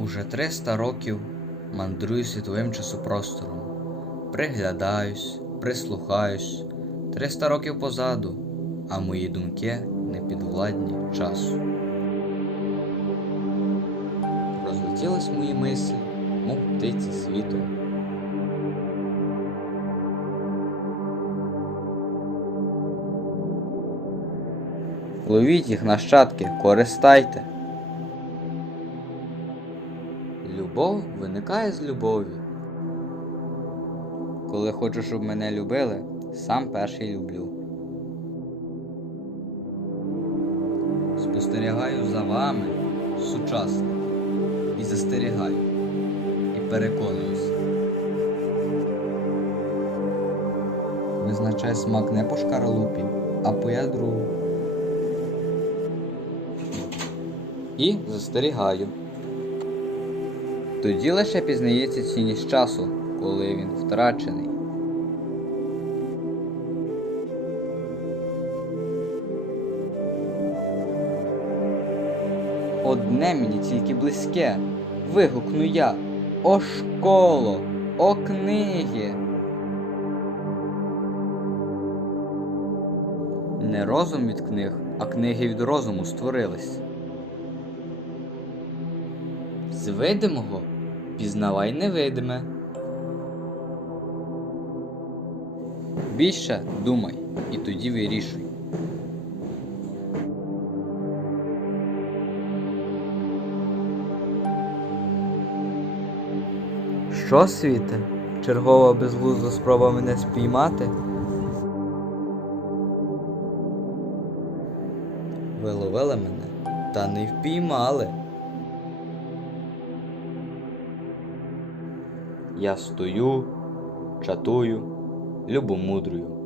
Уже 300 років мандрую світовим часопростором. Приглядаюсь, прислухаюсь. 300 років позаду, а мої думки не підвладні часу. Розлетілись мої мислі, мов птиці світу. Ловіть їх нащадки, користайте. Любов виникає з любові. Коли хочу, щоб мене любили, сам перший люблю. Спостерігаю за вами, сучасно, і застерігаю, і переконуюся. Визначай смак не по шкаралупі, а по ядру. І застерігаю. Тоді лише пізнається цінність часу, коли він втрачений. Одне мені тільки близьке, вигукну я. О школо, о книги. Не розум від книг, а книги від розуму створились. З видимого пізнавай невидиме. Більше думай і тоді вирішуй. Що світе? Чергова безглузда спроба мене спіймати? Ви ловили мене, та не впіймали. Я стою, чатую, любомудрую.